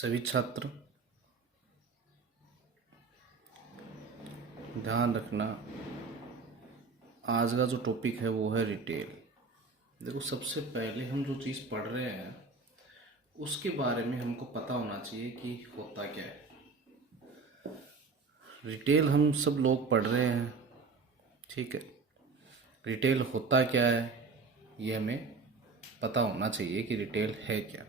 सभी छात्र ध्यान रखना। आज का जो टॉपिक है वो है रिटेल। देखो, सबसे पहले हम जो चीज़ पढ़ रहे हैं उसके बारे में हमको पता होना चाहिए कि होता क्या है। रिटेल हम सब लोग पढ़ रहे हैं, ठीक है। रिटेल होता क्या है ये हमें पता होना चाहिए कि रिटेल है क्या।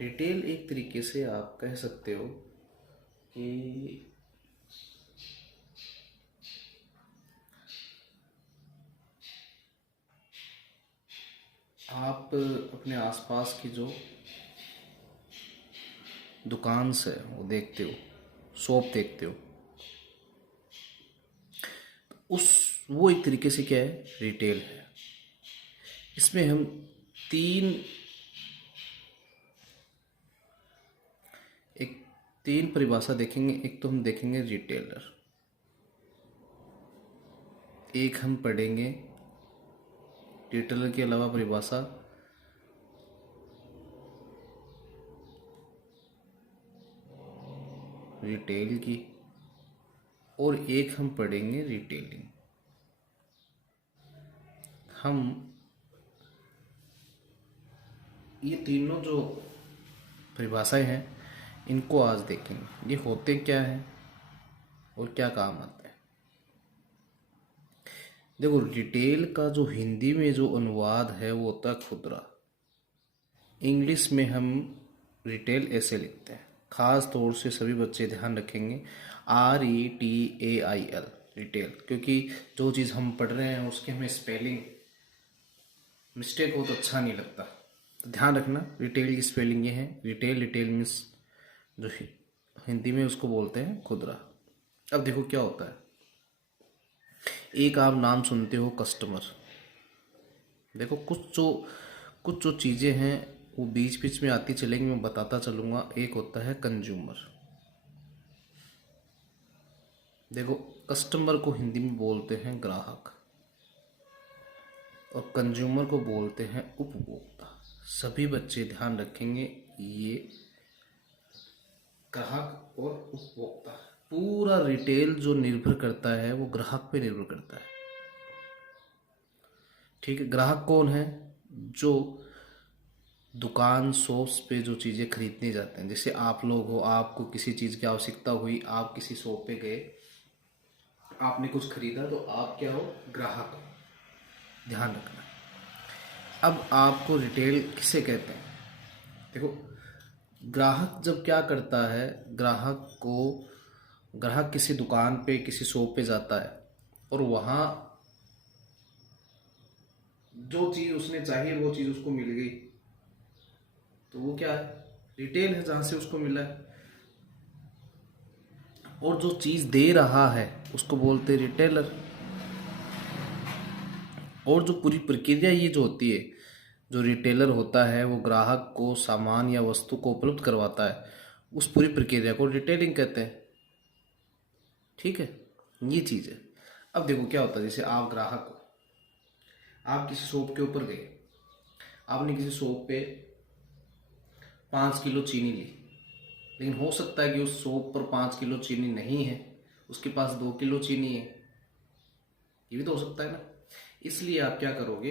रिटेल एक तरीके से आप कह सकते हो कि आप अपने आसपास की जो दुकान से वो देखते हो, शॉप देखते हो, उस वो एक तरीके से क्या है, रिटेल है। इसमें हम तीन एक तीन परिभाषा देखेंगे। एक तो हम देखेंगे रिटेलर, एक हम पढ़ेंगे रिटेलर के अलावा परिभाषा रिटेल की, और एक हम पढ़ेंगे रिटेलिंग। हम ये तीनों जो परिभाषाएं हैं इनको आज देखेंगे, ये होते क्या हैं और क्या काम आते हैं। देखो, रिटेल का जो हिंदी में जो अनुवाद है वो होता है खुदरा। इंग्लिश में हम रिटेल ऐसे लिखते हैं, ख़ास तौर से सभी बच्चे ध्यान रखेंगे, RETAIL, रिटेल। क्योंकि जो चीज़ हम पढ़ रहे हैं उसके हमें स्पेलिंग मिस्टेक हो तो अच्छा नहीं लगता, तो ध्यान रखना। रिटेल की स्पेलिंग ये है, रिटेल। रिटेल मीन्स जो हिंदी में उसको बोलते हैं खुदरा। अब देखो क्या होता है, एक आप नाम सुनते हो कस्टमर। देखो, कुछ जो चीज़ें हैं वो बीच बीच में आती चलेंगी, मैं बताता चलूँगा। एक होता है कंज्यूमर। देखो, कस्टमर को हिंदी में बोलते हैं ग्राहक, और कंज्यूमर को बोलते हैं उपभोक्ता। सभी बच्चे ध्यान रखेंगे, ये ग्राहक और उपभोक्ता। पूरा रिटेल जो निर्भर करता है वो ग्राहक पे निर्भर करता है, ठीक है। ग्राहक कौन है? जो दुकान शॉप्स पे जो चीज़ें खरीदने जाते हैं। जैसे आप लोग हो, आपको किसी चीज़ की आवश्यकता हुई, आप किसी शॉप पे गए, आपने कुछ खरीदा, तो आप क्या हो? ग्राहक हो। ध्यान रखना। अब आपको रिटेल किसे कहते हैं? देखो, ग्राहक जब क्या करता है, ग्राहक किसी दुकान पे, किसी शॉप पे जाता है और वहाँ जो चीज़ उसने चाहिए वो चीज़ उसको मिल गई, तो वो क्या है? रिटेल है, जहाँ से उसको मिला है। और जो चीज़ दे रहा है उसको बोलते हैं रिटेलर। और जो पूरी प्रक्रिया ये जो होती है, जो रिटेलर होता है वो ग्राहक को सामान या वस्तु को उपलब्ध करवाता है, उस पूरी प्रक्रिया को रिटेलिंग कहते हैं, ठीक है। ये चीज़ है। अब देखो क्या होता है, जैसे आप ग्राहक हो, आप किसी शॉप के ऊपर गए, आपने किसी शॉप पे 5 किलो चीनी ली, लेकिन हो सकता है कि उस शॉप पर 5 किलो चीनी नहीं है, उसके पास 2 किलो चीनी है। ये भी तो हो सकता है ना। इसलिए आप क्या करोगे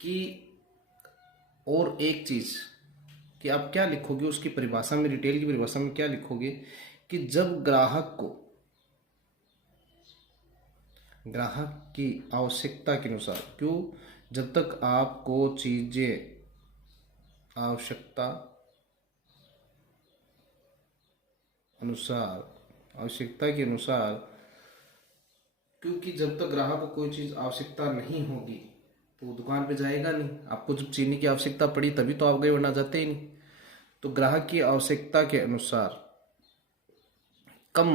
कि, और एक चीज़ कि आप क्या लिखोगे उसकी परिभाषा में, रिटेल की परिभाषा में क्या लिखोगे कि जब ग्राहक की आवश्यकता के अनुसार, क्यों? जब तक आपको चीज़ें आवश्यकता आवश्यकता के अनुसार, क्योंकि जब तक ग्राहक को कोई चीज़ आवश्यकता नहीं होगी तो वो दुकान पे जाएगा नहीं। आपको जब चीनी की आवश्यकता पड़ी तभी तो आप गए, वरना जाते ही नहीं। तो ग्राहक की आवश्यकता के अनुसार कम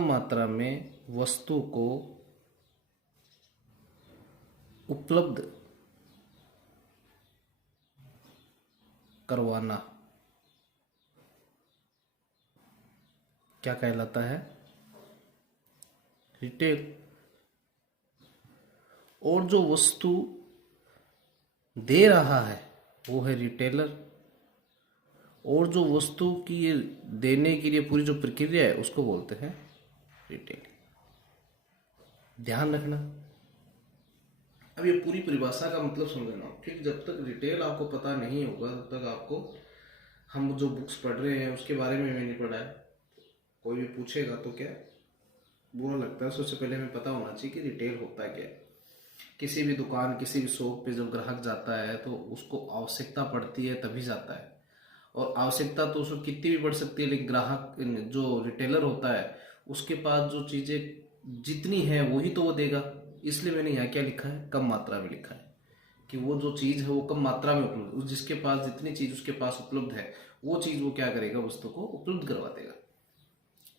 मात्रा में वस्तु को उपलब्ध करवाना क्या कहलाता है? रिटेल। और जो वस्तु दे रहा है वो है रिटेलर, और जो वस्तु की ये देने के लिए पूरी जो प्रक्रिया है उसको बोलते हैं रिटेल। ध्यान रखना। अब ये पूरी परिभाषा का मतलब समझना, ठीक। जब तक रिटेल आपको पता नहीं होगा तब तक आपको, हम जो बुक्स पढ़ रहे हैं उसके बारे में नहीं पढ़ा है, कोई भी पूछेगा तो क्या बुरा लगता है। सबसे पहले हमें पता होना चाहिए कि रिटेल होता क्या है। किसी भी दुकान, किसी भी शॉप पे जब ग्राहक जाता है तो उसको आवश्यकता पड़ती है तभी जाता है, और आवश्यकता तो उसको कितनी भी बढ़ सकती है, लेकिन ग्राहक जो रिटेलर होता है उसके पास जो चीज़ें जितनी है वही तो वो देगा। इसलिए मैंने यहाँ क्या लिखा है, कम मात्रा में लिखा है, कि वो जो चीज़ है वो कम मात्रा में उपलब्ध, जिसके पास जितनी चीज़ उसके पास उपलब्ध है वो चीज़ वो क्या करेगा, वस्तु को उपलब्ध करवा देगा।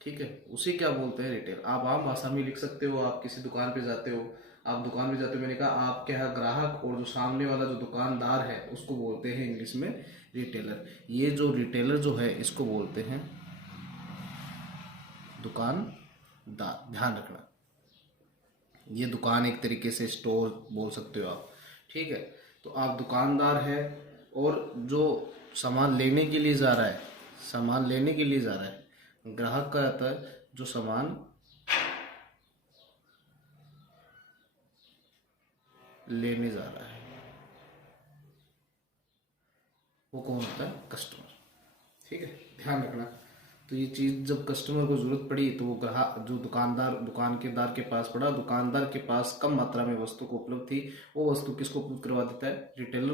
ठीक है, उसे क्या बोलते हैं रिटेल। आप आम भाषा में लिख सकते हो। आप किसी दुकान पे जाते हो, आप दुकान पे जाते हो, मैंने कहा आपके यहाँ ग्राहक और जो सामने वाला जो दुकानदार है उसको बोलते हैं इंग्लिश में रिटेलर। ये जो रिटेलर जो है इसको बोलते हैं दुकानदार। ध्यान रखना, ये दुकान एक तरीके से स्टोर बोल सकते हो आप। ठीक है, तो आप दुकानदार है, और जो सामान लेने के लिए जा रहा है, सामान लेने के लिए जा रहा है, ग्राहक का आता है जो सामान लेने जा रहा है, वो कौन होता है, कस्टमर। ठीक है, ध्यान रखना। तो ये चीज़ जब कस्टमर को ज़रूरत पड़ी तो वो ग्राहक जो दुकानदार के पास पड़ा, दुकानदार के पास कम मात्रा में वस्तु को उपलब्ध थी, वो वस्तु किसको उपलब्ध करवा देता है, रिटेलर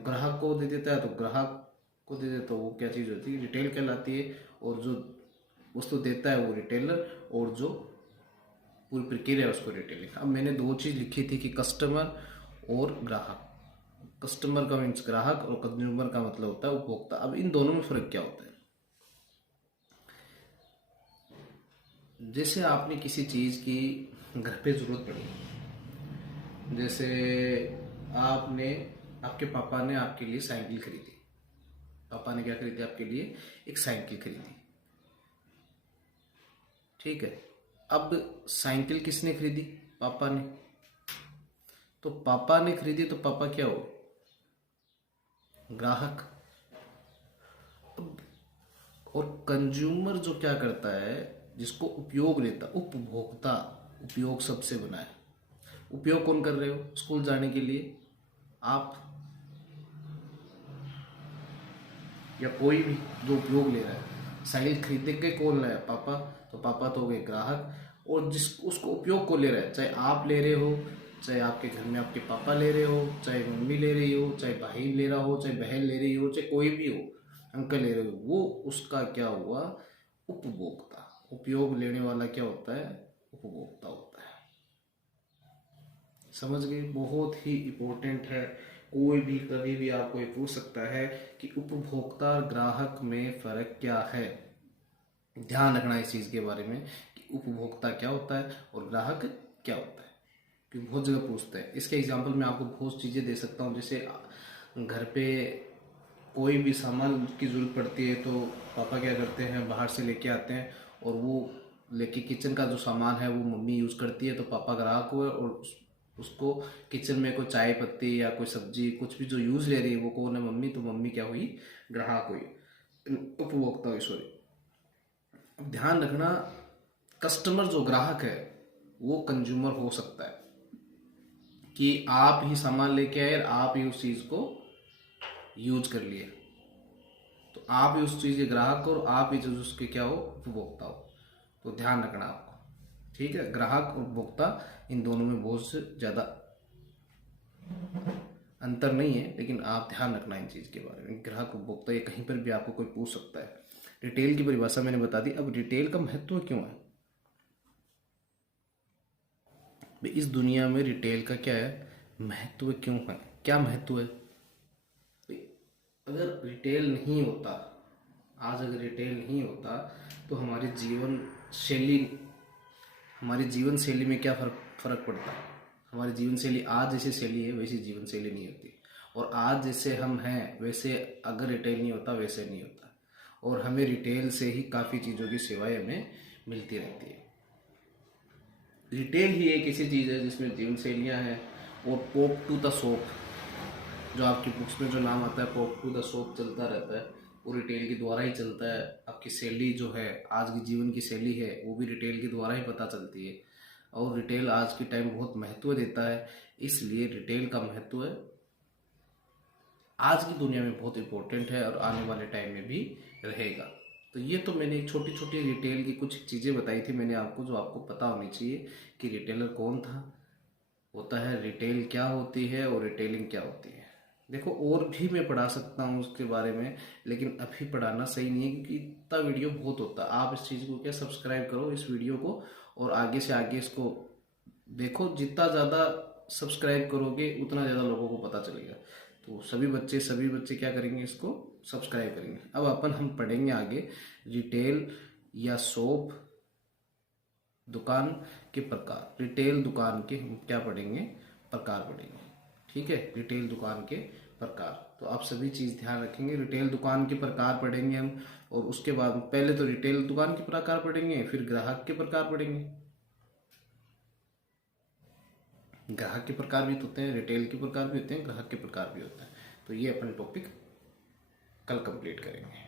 ग्राहक को दे देता है। तो ग्राहक को दे देता, तो वो क्या चीज़ होती है, रिटेल कहलाती है। और जो वस्तु देता है वो रिटेलर, और जो पूरी प्रक्रिया है उसको रिटेलिंग। अब मैंने दो चीज़ लिखी थी कि कस्टमर और ग्राहक। कस्टमर का मीन्स ग्राहक, और कंज्यूमर का मतलब होता है उपभोक्ता। अब इन दोनों में फ़र्क क्या होता है। जैसे आपने किसी चीज़ की घर पे ज़रूरत पड़ी, जैसे आपके पापा ने आपके लिए साइकिल खरीदी। पापा ने क्या खरीदी आपके लिए, एक साइकिल खरीदी। ठीक है, अब साइकिल किसने खरीदी, पापा ने। तो पापा ने खरीदी तो पापा क्या हो, ग्राहक। और कंज्यूमर जो क्या करता है, जिसको उपयोग लेता, उपभोक्ता। उपयोग सबसे बना है। उपयोग कौन कर रहे हो, स्कूल जाने के लिए आप, या कोई भी जो उपयोग ले रहा है। साइकिल खरीदने के कौन लाया, पापा। तो पापा तो हो गए ग्राहक। और जिस उसको उपयोग को ले रहा है, चाहे आप ले रहे हो, चाहे आपके घर में आपके पापा ले रहे हो, चाहे मम्मी ले रही हो, चाहे भाई ले रहा हो, चाहे बहन ले रही हो, चाहे कोई भी हो, अंकल ले रहे हो, वो उसका क्या हुआ, उपभोक्ता। उपयोग लेने वाला क्या होता है, उपभोक्ता होता है। समझ गए, बहुत ही इम्पोर्टेंट है। कोई भी कभी भी आपको ये पूछ सकता है कि उपभोक्ता और ग्राहक में फ़र्क क्या है। ध्यान रखना इस चीज़ के बारे में कि उपभोक्ता क्या होता है और ग्राहक क्या होता है, क्योंकि बहुत जगह पूछते हैं। इसके एग्जांपल मैं आपको बहुत चीज़ें दे सकता हूँ। जैसे घर पे कोई भी सामान की ज़रूरत पड़ती है तो पापा क्या करते हैं, बाहर से लेके आते हैं, और वो लेके किचन का जो सामान है वो मम्मी यूज़ करती है। तो पापा ग्राहक हुए, और उसको किचन में कोई चाय पत्ती या कोई सब्जी कुछ भी जो यूज़ ले रही है वो कौन है, मम्मी। तो मम्मी क्या हुई, ग्राहक हुई, उपभोक्ता हुई, सॉरी। अब ध्यान रखना, कस्टमर जो ग्राहक है वो कंज्यूमर हो सकता है, कि आप ही सामान लेके आए, आप ही उस चीज़ को यूज कर लिए, तो आप ही उस चीज़ के ग्राहक हो, और आप ही जो उसके क्या हो, उपभोक्ता हो। तो ध्यान रखना आपको। ठीक है, ग्राहक और उपभोक्ता इन दोनों में बहुत से ज़्यादा अंतर नहीं है, लेकिन आप ध्यान रखना इन चीज़ के बारे में। ग्राहक उपभोक्ता ये कहीं पर भी आपको कोई पूछ सकता है। रिटेल की परिभाषा मैंने बता दी। अब रिटेल का महत्व क्यों है, इस दुनिया में रिटेल का क्या है, महत्व क्यों है, क्या महत्व है। अगर रिटेल नहीं होता, आज अगर रिटेल नहीं होता तो हमारी जीवन शैली में क्या फर्क पड़ता है। हमारी जीवन शैली आज जैसी शैली है वैसी जीवन शैली नहीं होती, और आज जैसे हम हैं वैसे अगर रिटेल नहीं होता वैसे नहीं होता। और हमें रिटेल से ही काफ़ी चीज़ों की सेवाएं हमें मिलती रहती है। रिटेल ही एक ऐसी चीज़ है जिसमें जीवन शैलियाँ हैं। और पॉप टू द शॉप, जो आपकी बुक्स में जो नाम आता है पॉप टू द शॉप चलता रहता है, वो रिटेल के द्वारा ही चलता है। आपकी शैली जो है, आज की जीवन की शैली है, वो भी रिटेल के द्वारा ही पता चलती है। और रिटेल आज के टाइम बहुत महत्व देता है, इसलिए रिटेल का महत्व आज की दुनिया में बहुत इम्पोर्टेंट है और आने वाले टाइम में भी रहेगा। तो ये तो मैंने एक छोटी छोटी रिटेल की कुछ चीज़ें बताई थी मैंने आपको, जो आपको पता होनी चाहिए कि रिटेलर कौन था होता है, रिटेल क्या होती है और रिटेलिंग क्या होती है। देखो और भी मैं पढ़ा सकता हूँ उसके बारे में, लेकिन अभी पढ़ाना सही नहीं है क्योंकि इतना वीडियो बहुत होता है। आप इस चीज़ को क्या सब्सक्राइब करो इस वीडियो को, और आगे से आगे इसको देखो। जितना ज़्यादा सब्सक्राइब करोगे उतना ज़्यादा लोगों को पता चलेगा। तो सभी बच्चे क्या करेंगे, इसको सब्सक्राइब करेंगे। अब हम पढ़ेंगे आगे रिटेल या शॉप, दुकान के प्रकार। रिटेल दुकान के हम क्या पढ़ेंगे, प्रकार पढ़ेंगे। ठीक है, रिटेल दुकान के प्रकार। तो आप सभी चीज़ ध्यान रखेंगे, रिटेल दुकान के प्रकार पढ़ेंगे हम, और उसके बाद पहले तो रिटेल दुकान के प्रकार पढ़ेंगे, फिर ग्राहक के प्रकार पढ़ेंगे। ग्राहक के प्रकार भी तो होते हैं, रिटेल के प्रकार भी होते हैं, ग्राहक के प्रकार भी होते हैं। तो ये अपन टॉपिक कल कंप्लीट करेंगे।